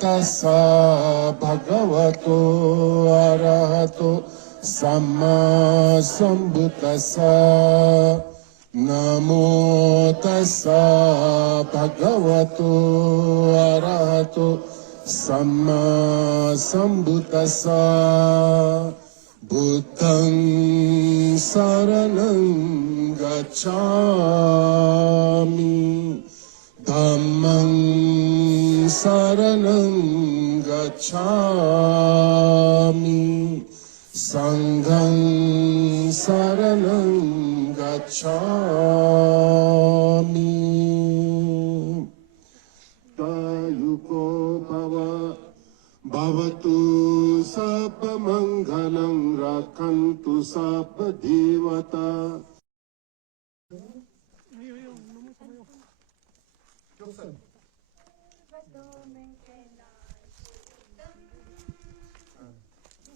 tassa bhagavato arahato samma sambuddhassa. Namo tassa bhagavato arahato samma sambuddhassa. Buddhang saranang gacchami, Dhammang saranang gacchami, Sanghang saranang gacchami. Tayuko bhava bhavatu sabba mangalam rakhantu sabba devata.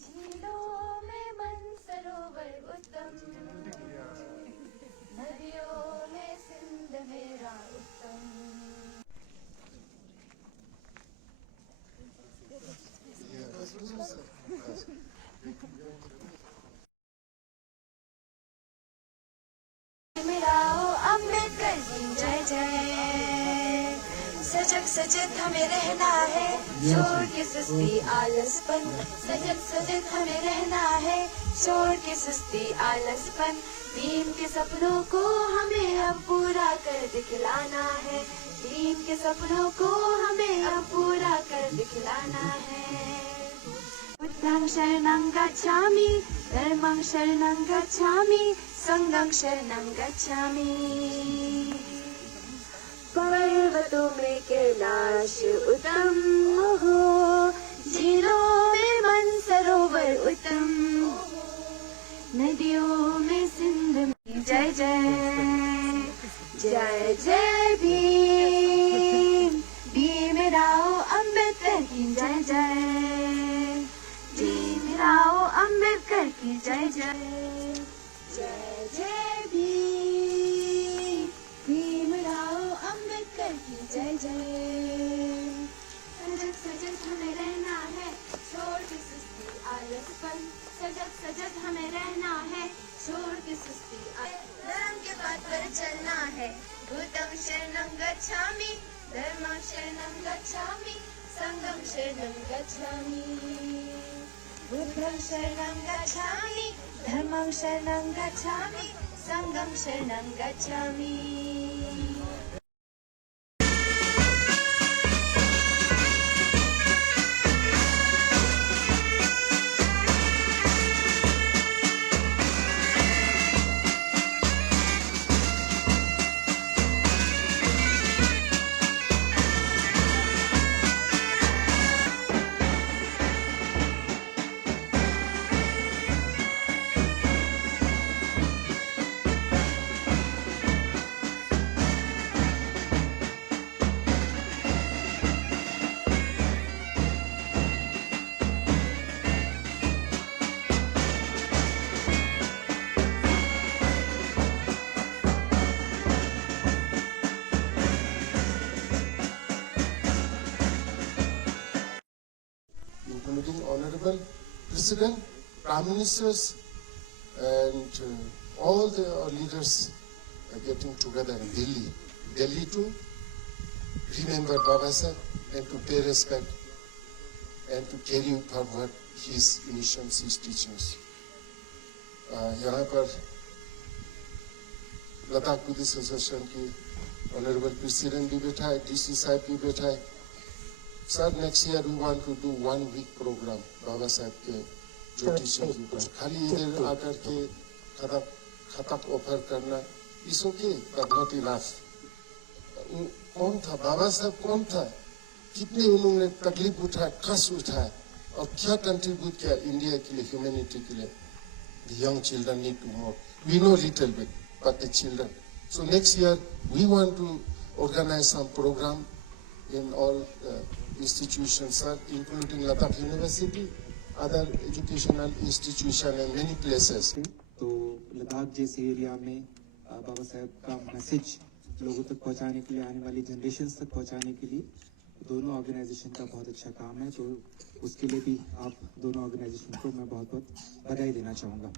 झीलों में मनसरोवर उत्तम, नदियों में सिंध मेरा उत्तम। मिलाओ अम्बेडकर जी जय जय। सजग सजग हमें रहना है, छोड़ के सुस्ती आलसपन। सजग सजग हमें रहना है, छोड़ के सुस्ती आलसपन। टीम के सपनों को हमें अब पूरा कर दिखलाना है, टीम के सपनों को हमें अब पूरा कर दिखलाना है। बुद्धं शरणं गच्छामि, धर्मं शरणं गच्छामि, संघं शरणं गच्छामि। पर्वतों में कैलाश उत्तम हो, झीलों में मनसरोवर उत्तम, नदियों में सिंध में जय जय। जय जय भीम, भीमराव अम्बेडकर की जय जय। भीमराव अम्बेडकर की जय जय। जय जय भीम, भीमराव अम्बेडकर की जय जय। सजग सजग हमें रहना है, छोड़ के सुस्ती आलसपन। सजग सजग हमें रहना है, छोड़ के सुस्ती धर्म के बात पर चलना है। बुद्धं शरणं गच्छामि, धर्मं शरणं गच्छामि, संघं शरणं गच्छामि। बुद्धं शरणं गच्छामि, धर्मं शरणं गच्छामि, संघं शरणं गच्छामि। Including Honorable President, Prime Ministers, and all the leaders are getting together in Delhi to remember Baba Saheb and to pay respect and to carry forward his missions, his teachings. यहाँ पर लद्दाख बुद्धिस्ट एसोसिएशन की honourable president भी बैठा है, DC साहब भी बैठा है। Sir, next year we want to do 1 week program Baba Saheb के जो टीचिंग के ऊपर। खाली इधर आकर के खतक ऑफर करना इस ओके बट नॉट इनफ। कौन था बाबा साहब, कौन था, कितने उन्होंने तकलीफ उठाया, कष्ट उठाया और क्या कंट्रीब्यूट किया इंडिया के लिए, ह्यूमैनिटी के लिए। The young children need to know. We know little bit, but the children. So next year we want to organize some program in all institutions, sir, including Ladakh University, other educational institution and many places. तो लद्दाख जैसे एरिया में बाबा साहब का मैसेज लोगों तक पहुंचाने के लिए, आने वाली जनरेशन तक पहुंचाने के लिए दोनों ऑर्गेनाइजेशन का बहुत अच्छा काम है, तो उसके लिए भी आप दोनों ऑर्गेनाइजेशन को मैं बहुत बहुत बधाई देना चाहूँगा।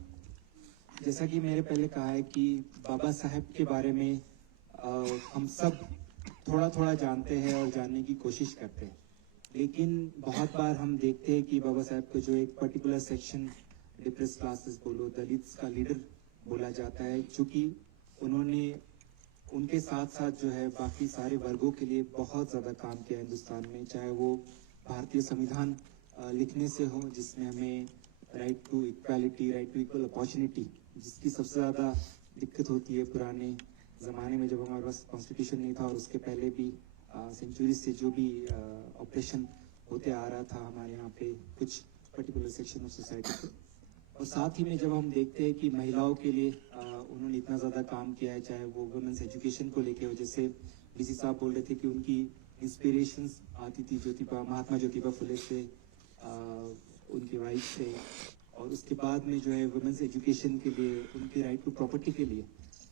जैसा कि मैंने पहले कहा है कि बाबा साहब के बारे में हम सब थोड़ा थोड़ा जानते हैं और जानने की कोशिश करते हैं, लेकिन बहुत बार हम देखते हैं कि बाबा साहब को जो एक पर्टिकुलर सेक्शन, डिप्रेस क्लासेस बोलो, दलित्स का लीडर बोला जाता है, चूँकि उन्होंने उनके साथ साथ जो है बाकी सारे वर्गों के लिए बहुत ज़्यादा काम किया हिंदुस्तान में, चाहे वो भारतीय संविधान लिखने से हो, जिसमें हमें right to equality, right to equal opportunity, जिसकी सबसे ज़्यादा दिक्कत होती है पुराने ज़माने में जब हमारे पास कॉन्स्टिट्यूशन नहीं था, और उसके पहले भी सेंचुरी से जो भी ऑपरेशन होते आ रहा था हमारे यहाँ पे कुछ पर्टिकुलर सेक्शन ऑफ सोसाइटी पे। और साथ ही में जब हम देखते हैं कि महिलाओं के लिए उन्होंने इतना ज़्यादा काम किया है, चाहे वो वुमेन्स एजुकेशन को लेके हो, जैसे बीसी साहब बोल रहे थे कि उनकी इंस्पिरेशंस आती थी महात्मा ज्योतिबा फुले से, उनकी वाइफ से, और उसके बाद में जो है वुमेन्स एजुकेशन के लिए, उनके राइट टू प्रॉपर्टी के लिए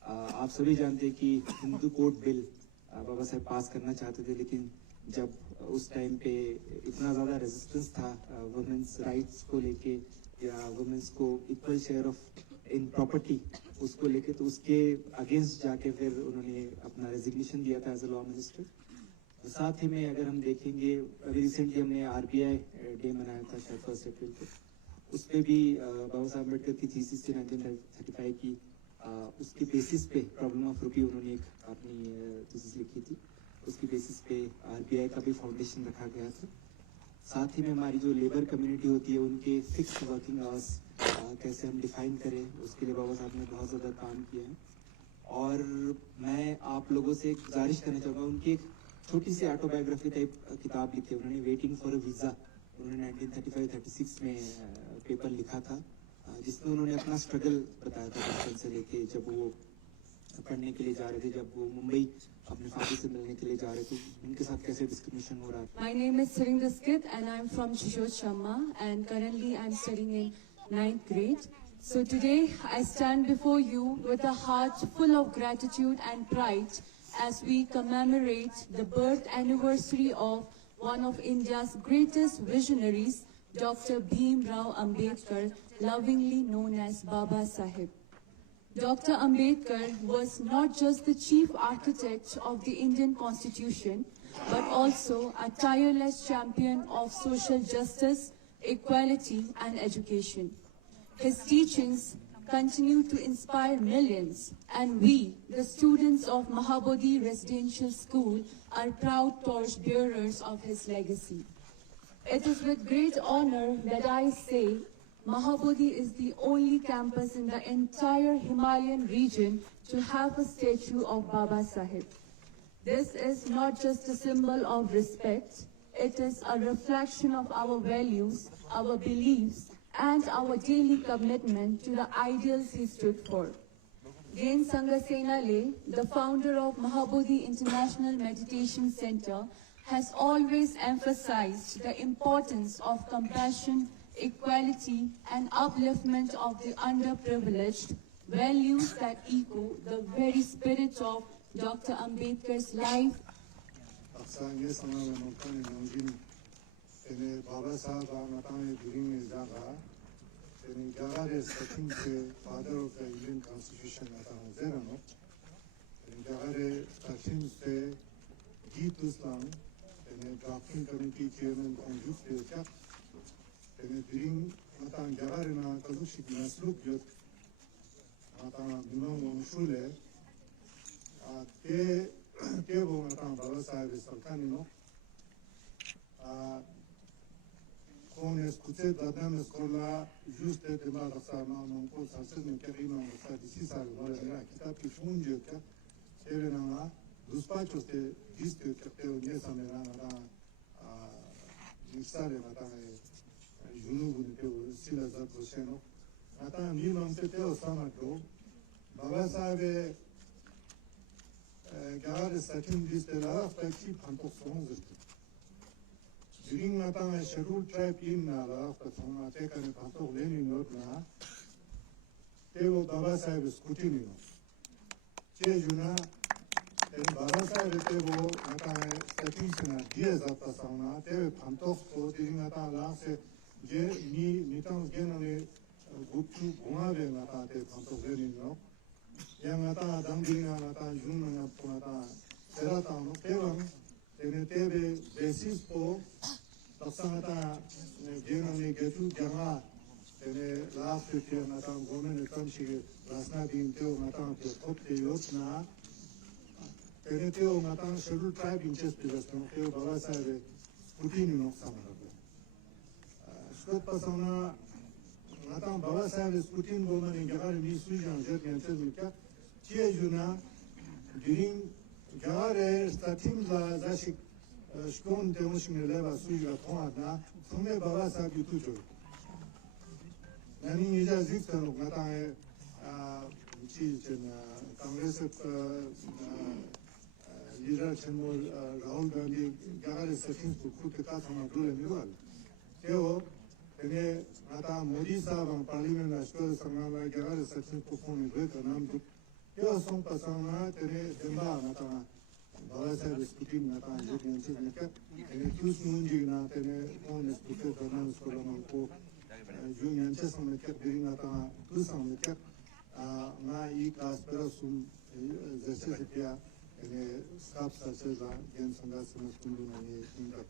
आप सभी जानते हैं कि हिंदू कोड बिल बाबा साहब पास करना चाहते थे, लेकिन जब उस टाइम पे इतना ज़्यादा रेजिस्टेंस था वुमेन्स राइट्स को लेके या वुमेन्स को equal share of in property उसको लेके, तो उसके अगेंस्ट जाके फिर उन्होंने अपना रेजिग्नेशन दिया था एज ए लॉ मिनिस्टर। साथ ही में अगर हम देखेंगे, अभी रिसेंटली हमने आरबीआई डे मनाया था शायद 1 अप्रैल को, उस पर भी बाबा साहब अम्बेडकर की थीसिस थी 1935 की, उसके बेसिस पे प्रॉब्लम ऑफ रुपी उन्होंने एक अपनी थीसिस लिखी थी, उसकी बेसिस पे आरबीआई का भी फाउंडेशन रखा गया था। साथ ही में हमारी जो लेबर कम्युनिटी होती है उनके फिक्स वर्किंग आवर्स कैसे हम डिफाइन करें, उसके लिए बाबा साहब ने बहुत ज़्यादा काम किया है। और मैं आप लोगों से एक गुजारिश करना चाहूँगा, उनकी एक छोटी सी ऑटोबायोग्राफी टाइप किताब लिखी है उन्होंने, वेटिंग फॉर अ वीज़ा, उन्होंने 1935-36 में पेपर लिखा था, जिसमें उन्होंने अपना स्ट्रगल बताया था बचपन से लेके, जब वो पढ़ने के लिए जा रहे थे, जब वो मुंबई अपने फादर से मिलने के लिए जा रहे थे, उनके साथ कैसे डिस्क्रिमिनेशन हो रहा था। My name is Surinder Skid and I'm from Shishod Sharma and currently I'm studying in 9th grade. So today I stand before you with a heart full of gratitude and pride as we commemorate the birth anniversary of one of India's greatest visionaries, Dr. Bhim Rao Ambedkar, lovingly known as Baba Sahib. Dr. Ambedkar was not just the chief architect of the Indian Constitution, but also a tireless champion of social justice, equality, and education. His teachings continue to inspire millions, and we, the students of Mahabodhi Residential School, are proud torch-bearers of his legacy. It is with great honor that I say Mahabodhi is the only campus in the entire Himalayan region to have a statue of Baba Sahib. This is not just a symbol of respect, it is a reflection of our values, our beliefs, and our daily commitment to the ideals he stood for. Jain Sangasena Le, the founder of Mahabodhi International Meditation Center, has always emphasized the importance of compassion, equality, and upliftment of the underprivileged, values that echo the very spirit of Dr. Ambedkar's life. Baba Sahib during Gagare father of the Indian Constitution Gagare se Geet Islam drafting committee chairman during Gagare na Kazushi Nasluk Yot Minong Shule Tebo Baba Sahib Salkanino con escuché dadame escola juste de la sama non ko sanse ne kerima sa disi sa gore na kitab ki funje ka evena duspachos de diste que te ne samera na misale mata junu gun te sila za proseno ata mi non se te osama ko baba sabe gare satin diste la afta-ki pantok sonzur during Nathan scheduled tribe in Nala, but from a taken a part of Lenin Notna, they will Baba Sahib scrutiny. Chejuna, Baba साहेब ते वो आता है सेटिंग्स ना दिए जाता साउना ते पंतोफ को दिरिंग आता लासे जे नीतां गेनने गुप्चु गुमावे आता ते पंतोफ गेनिनो yang आता दंगिंगा आता जुनना पुनाता सेराता नो केवल तेने तेरे बेसिस को तत्संगता गेनने गेतु जमा तेने लास्ट के आता गोमेने कंशिगे रासना दिन ते आता के खोपते योजना तेरे ते आता शेड्यूल ट्राइब इंचेस पिलस्नो ते बाबा साहेब पुटिनी नो सामने स्कोप पसना आता बाबा साहेब पुटिन गोमेने गगार मी सुजन जेट नेंचे मिका Tiyajuna during Gare Statimla Zashik Shkon Demoshim Leva Suja Toana, Tome Babasa Butujo. Nani Nija Zikton of Natae, which is in Congress of Lira Chemo Rahul Gandhi, Gare Statim to put the cat on a blue and Yuval. Teo, Nata Modisa and Parliament as well as Samana Gare Statim to form a great number. Yo son pasana tere demba nata bala sa diskutin nata jetin chika tus munji na tere on diskute dana skola ko junior chess on the diri nata tus on the na I class pero sum zesepia ene skap sa seza gen sanga sum skundu na ni inta